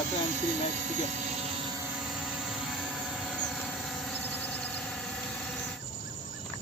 कैसा M3 Max, ठीक है।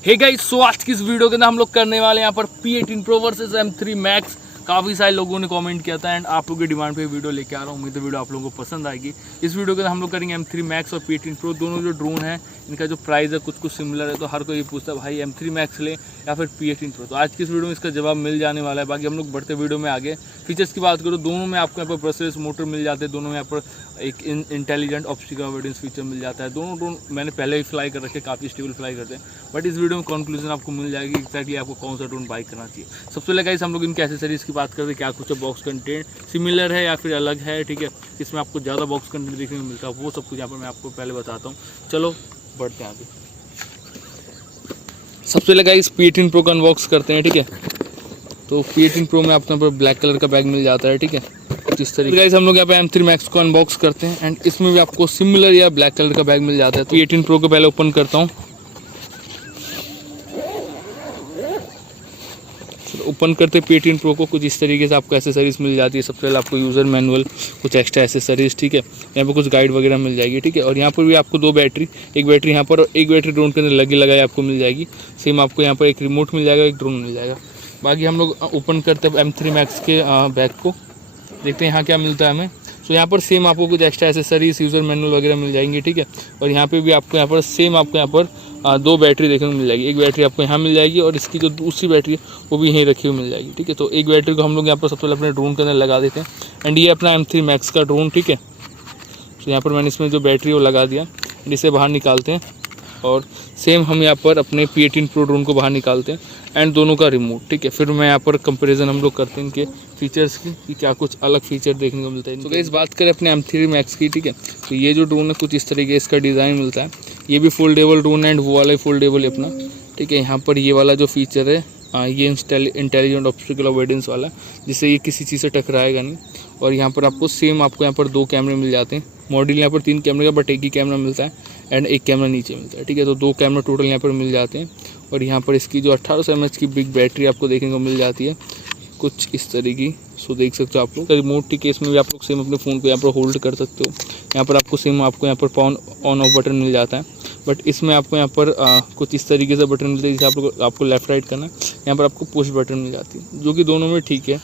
हे गाइस, सो आज की इस वीडियो के अंदर हम लोग करने वाले हैं यहाँ पर P18 Pro versus M3 Max। काफ़ी सारे लोगों ने कमेंट किया था एंड आप लोगों की डिमांड पे वीडियो लेके आ रहा हूँ। उम्मीद है वीडियो आप लोगों को पसंद आएगी। इस वीडियो के अंदर हम लोग करेंगे M3 Max और P18 Pro दोनों जो ड्रोन है इनका जो प्राइस है कुछ सिमिलर है, तो हर कोई ये पूछता है भाई M3 Max ले या फिर P18 Pro। तो आज की इस वीडियो में इसका जवाब मिल जाने वाला है। बाकी हम लोग बढ़ते वीडियो में आगे फीचर्स की बात करूँ, दोनों में आपको यहाँ पर ब्रशलेस मोटर मिल जाते हैं, दोनों में यहाँ पर एक इंटेलिजेंट ऑब्स्टिकल अवॉइडेंस फीचर मिल जाता है। दोनों ड्रोन मैंने पहले ही फ्लाई कर रखे, काफ़ी स्टेबल फ्लाई करते हैं, बट इस वीडियो में कंक्लूजन आपको मिल जाएगी एक्जैक्टली आपको कौन सा ड्रोन बाई करना चाहिए। सबसे पहले गाइस हम लोग इनके एक्सेसरीज की बात करते हैं, क्या कुछ बॉक्स कंटेंट सिमिलर है या फिर अलग है, ठीक है। इसमें आपको ज़्यादा बॉक्स कंटेंट देखने को मिलता है, वो सब कुछ यहाँ पर मैं आपको पहले बताता हूँ। चलो बढ़ते हैं आगे। सबसे पहले गाइस P18 Pro का अनबॉक्स करते हैं, ठीक है। तो P18 Pro में आपको यहाँ पर ब्लैक कलर का बैग मिल जाता है, ठीक है। इस तरीके गाइस हम लोग यहाँ पे M3 Max को अनबॉक्स करते हैं एंड इसमें भी आपको सिमिलर या ब्लैक कलर का बैग मिल जाता है। तो P18 Pro को पहले ओपन करता हूँ। ओपन करते P18 Pro को कुछ इस तरीके से आपको एसेसरीज मिल जाती है। सबसे पहले आपको यूज़र मैनुअल, कुछ एक्स्ट्रा एसेसरीज, ठीक है। यहाँ पर कुछ गाइड वगैरह मिल जाएगी, ठीक है। और यहाँ पर भी आपको दो बैटरी, एक बैटरी यहाँ पर और एक बैटरी ड्रोन के अंदर लगी लगाई आपको मिल जाएगी। सेम आपको यहाँ पर एक रिमोट मिल जाएगा, एक ड्रोन मिल जाएगा। बाकी हम लोग ओपन करते हैं M3 Max के बैग को, देखते हैं यहाँ क्या मिलता है हमें। तो यहाँ पर सेम आपको कुछ एक्स्ट्रा एसेसरीज, यूज़र मैनुअल वगैरह मिल जाएंगे, ठीक है। और यहाँ पे भी आपको यहाँ पर सेम आपको यहाँ पर दो बैटरी देखने को मिल जाएगी। एक बैटरी आपको यहाँ मिल जाएगी और इसकी जो दूसरी बैटरी है वो भी यहीं रखी हुई मिल जाएगी, ठीक है। तो एक बैटरी को हम लोग यहाँ पर सबसे पहले अपने ड्रोन के अंदर लगा देते हैं एंड ये अपना M3 Max का ड्रोन, ठीक है। तो यहाँ पर मैंने इसमें जो बैटरी वो लगा दिया एंड इसे बाहर निकालते हैं और सेम हम यहाँ पर अपने P18 Pro ड्रोन को बाहर निकालते हैं एंड दोनों का रिमोट, ठीक है। फिर मैं यहाँ पर कंपैरिजन हम लोग करते हैं इनके फीचर्स की कि क्या कुछ अलग फीचर देखने को मिलता है। तो गाइस बात करें अपने M3 Max की, ठीक है। तो ये जो ड्रोन है कुछ इस तरीके इसका डिज़ाइन मिलता है। ये भी फोल्डेबल ड्रोन एंड वो वाला ही फोल्डेबल है अपना, ठीक है। यहाँ पर ये वाला जो फीचर है ये इंटेलिजेंट ऑब्स्टिकल अवॉइडेंस वाला, जिससे ये किसी चीज़ से टकराएगा नहीं। और यहाँ पर आपको सेम आपको यहाँ पर दो कैमरे मिल जाते हैं। मॉडल यहाँ पर 3 कैमरे का, बट एक ही कैमरा मिलता है एंड एक कैमरा नीचे मिलता है, ठीक है। तो 2 कैमरा टोटल यहाँ पर मिल जाते हैं। और यहाँ पर इसकी जो 1800 mAh की बिग बैटरी आपको देखने को मिल जाती है कुछ इस तरीके। सो देख सकते हो आप लोग रिमोट के केस में भी आप लोग सेम अपने फ़ोन को यहाँ पर होल्ड कर सकते हो। यहाँ पर आपको सेम आपको यहाँ पर ऑन ऑफ बटन मिल जाता है, बट इसमें आपको यहाँ पर कुछ इस तरीके से बटन मिलते हैं जिसे आपको लेफ्ट राइट करना है। यहाँ पर आपको पुश बटन मिल जाती है, जो कि दोनों में ठीक है।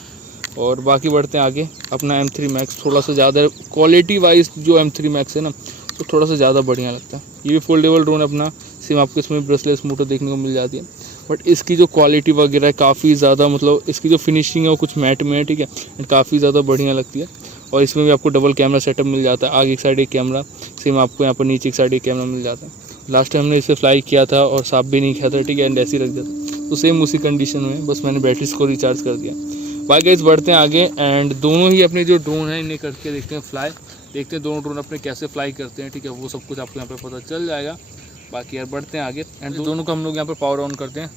और बाकी बढ़ते हैं आगे। अपना M3 Max थोड़ा सा ज़्यादा क्वालिटी वाइज जो M3 Max है ना, तो थोड़ा सा ज़्यादा बढ़िया लगता है। ये भी फोल्डेबल ड्रोन अपना, सेम आपको इसमें ब्रशलेस मोटर देखने को मिल जाती है, बट इसकी जो क्वालिटी वगैरह है काफ़ी ज़्यादा, मतलब इसकी जो फिनिशिंग है वो कुछ मैट में है, ठीक है। एंड काफ़ी ज़्यादा बढ़िया लगती है। और इसमें भी आपको डबल कैमरा सेटअप मिल जाता है, आगे एक साइड एक कैमरा, सेम आपको यहाँ पर नीचे एक साइड एक कैमरा मिल जाता है। लास्ट टाइम हमने इसे फ्लाई किया था और साफ भी नहीं किया था, ठीक है। एंड ऐसे ही रख दिया था, तो सेम उसी कंडीशन में, बस मैंने बैटरीज को रिचार्ज कर दिया। बाकी गाइस बढ़ते हैं आगे एंड दोनों ही अपने जो ड्रोन है इन्हें करके देखते हैं फ्लाई, देखते हैं दोनों ड्रोन अपने कैसे फ्लाई करते हैं, ठीक है। वो सब कुछ आपको यहाँ पे पता चल जाएगा। बाकी यार बढ़ते हैं आगे एंड दोनों को हम लोग यहाँ पर पावर ऑन करते हैं।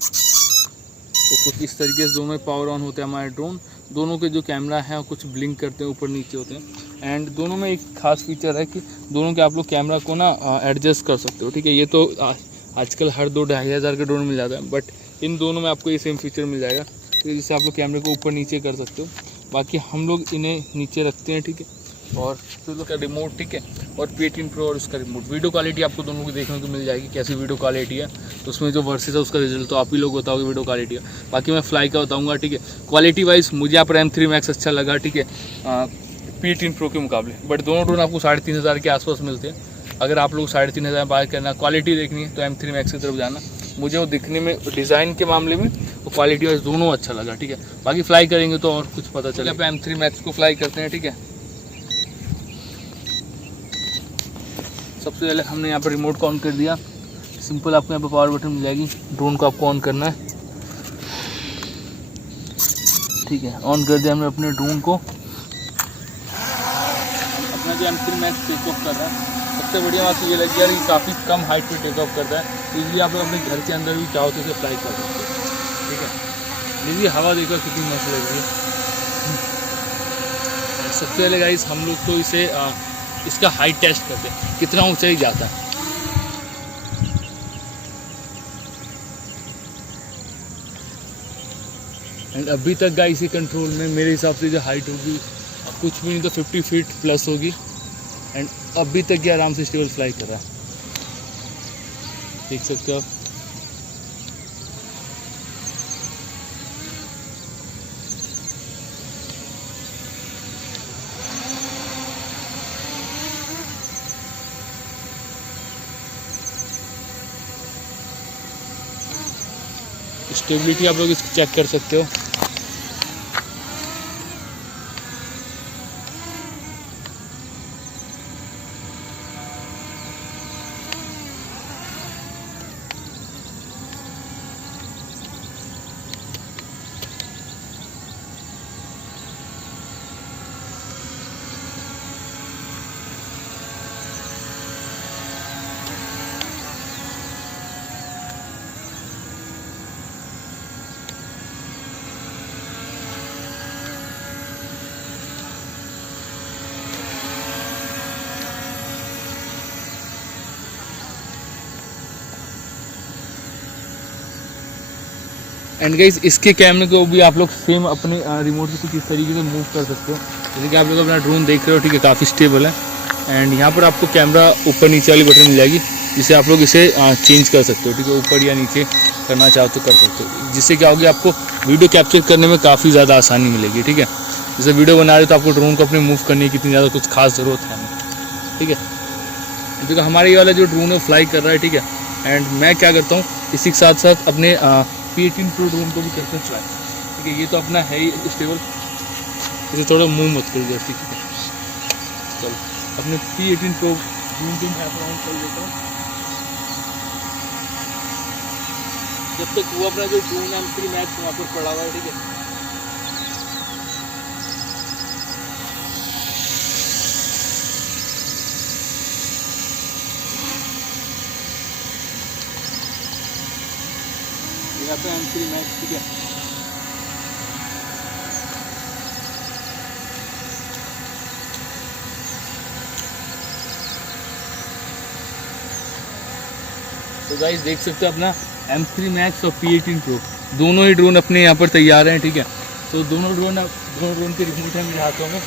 तो कुछ इस तरीके से दोनों पावर ऑन होते हैं हमारे ड्रोन। दोनों के जो कैमरा है कुछ ब्लिंक करते हैं, ऊपर नीचे होते हैं। एंड दोनों में एक खास फीचर है कि दोनों के आप लोग कैमरा को ना एडजस्ट कर सकते हो, ठीक है। ये तो आजकल हर 2-2.5 हज़ार का ड्रोन मिल जाता है, बट इन दोनों में आपको ये सेम फीचर मिल जाएगा, तो जिससे आप लोग कैमरे को ऊपर नीचे कर सकते हो। बाकी हम लोग इन्हें नीचे रखते हैं, ठीक है। और फिर उसका रिमोट, ठीक है। और P18 Pro और उसका रिमोट, वीडियो क्वालिटी आपको दोनों की देखने को मिल जाएगी कैसी वीडियो क्वालिटी है। तो उसमें जो वर्सेस है उसका रिजल्ट तो आप ही लोग बताओगे वीडियो क्वालिटी है। बाकी मैं फ्लाई का बताऊँगा, ठीक है। क्वालिटी वाइज मुझे यहाँ पर M3 Max अच्छा लगा, ठीक है, P18 Pro के मुकाबले। बट दोनों ड्रोन आपको 3500 के आसपास मिलते हैं। अगर आप लोग 3500 बाय करना, क्वालिटी देखनी है, तो M3 Max की तरफ जाना। मुझे वो दिखने में, डिज़ाइन के मामले में, वो क्वालिटी वाइज दोनों अच्छा लगा, ठीक है। बाकी फ्लाई करेंगे तो और कुछ पता चले। यहाँ पे M3 Max को फ्लाई करते हैं, ठीक है। सबसे पहले हमने यहाँ पर रिमोट को ऑन कर दिया। सिंपल आपको यहाँ पर पावर बटन मिल जाएगी, ड्रोन को आपको ऑन करना है, ठीक है। ऑन कर दिया हमने अपने ड्रोन को। अपना जो M3 Max टेक ऑफ कर रहा है, सबसे बढ़िया बात ये लगी यार, ये काफ़ी कम हाइट पे टेक ऑफ करता है, इसलिए आप लोग अपने घर के अंदर भी चाहो तो इसे फ्लाई कर सकते हो, ठीक है। देखिए हवा देखो कितनी मस्त लग रही है। सबसे पहले गाइस हम लोग तो इसे इसका हाइट टेस्ट करते हैं, कितना ऊंचाई जाता है। एंड अभी तक गाइस ये कंट्रोल में मेरे हिसाब से जो हाइट होगी कुछ भी नहीं तो 50 फीट प्लस होगी। एंड अभी तक ये आराम से स्टेबल फ्लाई कर रहा है, देख सकते हो आप। स्टेबिलिटी आप लोग इसकी चेक कर सकते हो। एंड गाइस इसके कैमरे को भी आप लोग सेम अपने रिमोट से कुछ इस तरीके से मूव कर सकते हो। जैसे कि आप लोग अपना ड्रोन देख रहे हो, ठीक है, काफ़ी स्टेबल है। एंड यहाँ पर आपको कैमरा ऊपर नीचे वाली बटन मिल जाएगी, जिससे आप लोग इसे चेंज कर सकते हो, ठीक है, ऊपर या नीचे करना चाहो तो कर सकते हो। जिससे क्या होगी, आपको वीडियो कैप्चर करने में काफ़ी ज़्यादा आसानी मिलेगी, ठीक है। जैसे वीडियो बना रहे हो तो आपको ड्रोन को अपने मूव करने की कितनी ज़्यादा कुछ खास ज़रूरत है नहीं, ठीक है। क्योंकि हमारे ये वाला जो ड्रोन है फ्लाई कर रहा है, ठीक है। एंड मैं क्या करता हूँ, इसी के साथ साथ अपने P18 Pro ड्रोन को भी करते हैं फ्लाई, ठीक है। ये तो अपना है ही स्टेबल, इसे थोड़ा मूव मत कर दिया, ठीक है। चलो अपने P18 Pro ड्रोन को मैं ऑन कर देता हूँ। जब तक वो अपना जो ड्रोन है M3 Max वहाँ पर पड़ा हुआ है, ठीक है। यहाँ पे M3 Max, ठीक है। तो गाइस देख सकते हो अपना M3 Max और P18 Pro दोनों ही ड्रोन अपने यहाँ पर तैयार हैं, ठीक है। तो दोनों ड्रोन के रिमोट हैं मेरे हाथों में।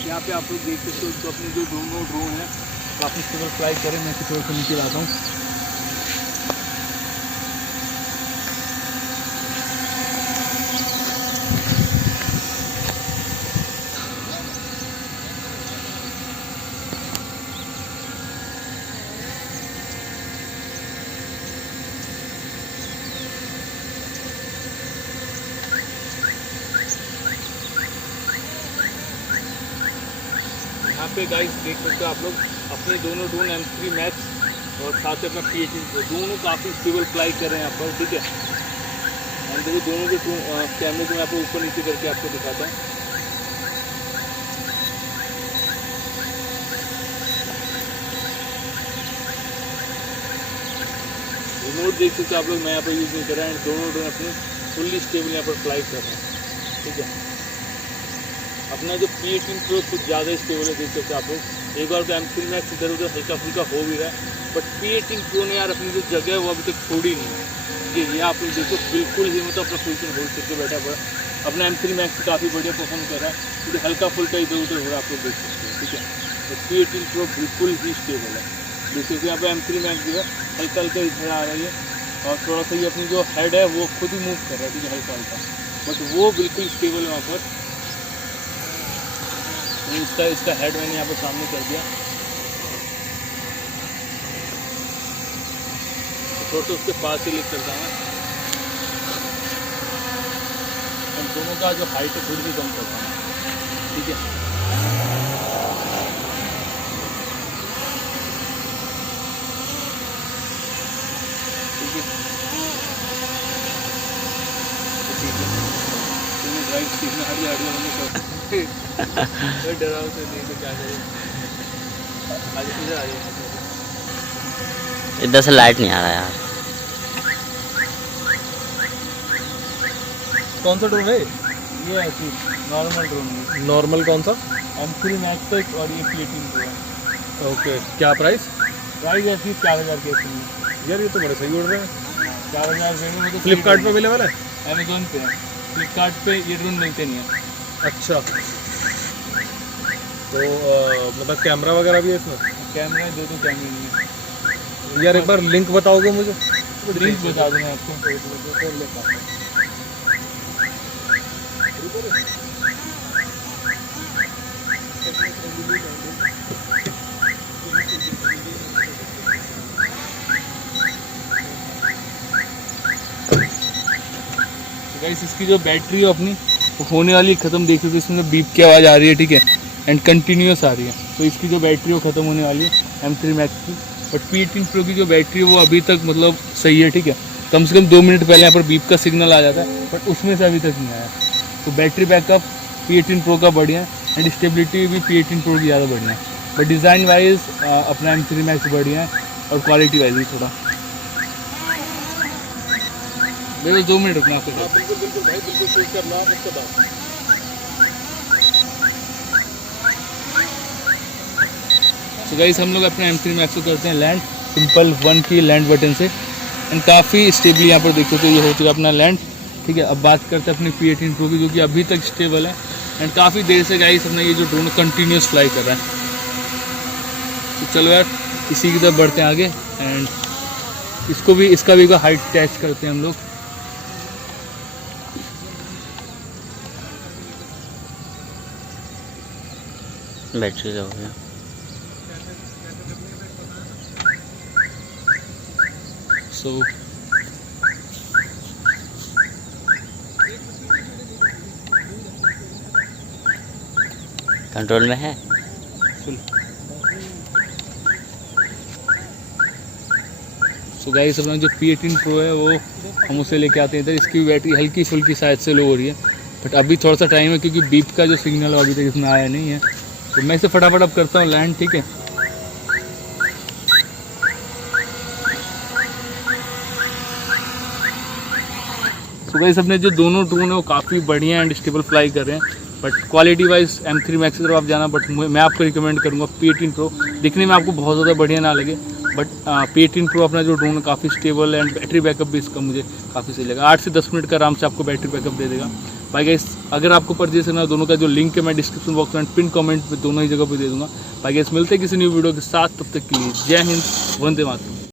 यहाँ पे आप लोग देख सकते हो, तो अपने जो ड्रोन है काफ़ी स्टेबल फ्लाई करें। मैं थोड़ा सा नीचे लाता हूँ। यहाँ पे गाइस देख सकते हो आप लोग अपने दोनों ड्रोन M3 Max और साथ में अपना P18 Pro, दोनों काफ़ी स्टेबल फ्लाई कर रहे हैं यहाँ पर, ठीक है। एंड देखिए दोनों के कैमरे को मैं आपको ऊपर नीचे करके आपको दिखाता हूँ। रिमोट देख सकते हो आप लोग, मैं यहाँ पर यूज़ नहीं कर रहा है। एंड दोनों ड्रोन अपने फुल्ली स्टेबल यहाँ पर फ्लाई कर रहे हैं, ठीक है। अपना जो P18 Pro कुछ ज़्यादा स्टेबल है, देख सकते हो आप लोग। एक बार तो M3 Max इधर उधर हल्का फुल्का हो भी रहा है, बट P18 Pro ने यार अपनी जो जगह है वो अभी तक छोड़ी नहीं है। ये आप लोग देखो बिल्कुल ही मतलब अपना पोजीशन होल्ड करके बैठा पड़ा। अपना M3 Max काफ़ी बढ़िया परफॉर्म कर रहा है, क्योंकि हल्का फुल्का इधर उधर हो रहा है, आप लोग देख सकते हो, ठीक है। तो P18 Pro बिल्कुल ही स्टेबल है। जैसे कि यहाँ पर M3 Max जो है हल्का हल्का इधर आ रही है, और थोड़ा सा ये अपनी जो हेड है वो खुद ही मूव कर रहा है, ठीक है, हल्का हल्का, बट वो बिल्कुल स्टेबल है वहाँ पर। इसका हेड मैंने यहाँ पर सामने कर दिया, थोड़ा सा उसके पास ही लिख करता हूँ। हम दोनों का जो हाइट है थोड़ी सी कम करता हूँ, ठीक है। ठीक है, ठीक है, तुम्हें ड्राइव सीखना हड़िया डराओ तो नहीं तो क्या करें। आज इधर आ जाओ, इधर से लाइट नहीं आ रहा यार। कौन सा ड्रोन है? ये ऐसी नॉर्मल ड्रोन है। नॉर्मल कौन सा? M3 Max तक, और ये P18 Pro है। ओके, क्या प्राइस? प्राइस ऐसी 4000 के ऐसी। यार ये तो बड़े सही उड़ रहे हैं। 4000 रुपये में तो फ्लिपकार्ट पे अवेलेबल है? अमेजोन पे है, फ्लिपकार्ट पे ये ड्रोन मिलते नहीं है। अच्छा, तो मतलब कैमरा वगैरह भी है इसमें? कैमरा दो कैमरे नहीं है। यार एक बार लिंक बताओगे मुझे? लिंक बता दूँ मैं आपको। गाइस इसकी जो बैटरी है अपनी वो होने वाली ख़त्म, देख सकते हो इसमें बीप की आवाज़ आ रही है, ठीक है, एंड कंटिन्यूस आ रही है। तो इसकी जो बैटरी वो ख़त्म होने वाली है M3 Max की। बट P18 Pro की जो बैटरी है वो अभी तक मतलब सही है, ठीक है। कम से कम 2 मिनट पहले यहाँ पर बीप का सिग्नल आ जाता है, बट उसमें से अभी तक नहीं आया। तो बैटरी बैकअप P18 Pro का बढ़िया है, एंड स्टेबिलिटी भी P18 Pro की ज़्यादा बढ़िया है। बट डिज़ाइन वाइज अपना M3 Max बढ़िया है, और क्वालिटी वाइज भी थोड़ा। मेरे 2 मिनट रुकना आपको। बिल्कुल बिल्कुल भाई, बिल्कुल शूट करना आप उसके बाद। तो गाइस हम लोग अपने M3 Max को करते हैं लैंड, सिंपल 1 की लैंड बटन से, एंड काफ़ी स्टेबली यहाँ पर देखो तो ये हो चुका अपना लैंड, ठीक है। अब बात करते हैं अपनी P18 Pro की, जो कि अभी तक स्टेबल है, एंड काफ़ी देर से गाइस अपना ये जो ड्रोन कंटिन्यूस फ्लाई कर रहा है। तो चलो यार इसी की तरफ बढ़ते हैं आगे, एंड इसका भी हाइट टेस्ट करते हैं हम लोग। बैटरी का हो गया। सो कंट्रोल में है। सो गाइस अपना जो P18 Pro है वो हम उसे लेके आते हैं इधर। इसकी बैटरी हल्की फुल्की शायद से लो हो रही है, बट अभी थोड़ा सा टाइम है, क्योंकि बीप का जो सिग्नल है अभी तक इसमें आया नहीं है। तो मैं इसे फटाफट अब करता हूँ लैंड, ठीक है। तो गाइस अपने जो दोनों ड्रोन है वो काफ़ी बढ़िया एंड स्टेबल फ्लाई कर रहे हैं, but quality wise M3 Max की तरफ आप जाना, बट मैं आपको रिकमेंड करूँगा P18 Pro। दिखने में आपको बहुत ज़्यादा बढ़िया ना लगे, बट P18 Pro अपना जो ड्रोन काफ़ी स्टेबल है, एंड बैटरी बैकअप भी इसका मुझे काफ़ी सही लगा। 8 से 10 मिनट का आराम से आपको बैटरी बैकअप दे देगा। भाई गाइस अगर आपको परचेज करना दोनों का जो लिंक है मैं डिस्क्रिप्शन बॉक्स में पिन कमेंट पे दोनों ही जगह पे दे दूँगा। भाई गाइस मिलते हैं किसी न्यू वीडियो के साथ, तब तक के लिए जय हिंद, वंदे मातरम।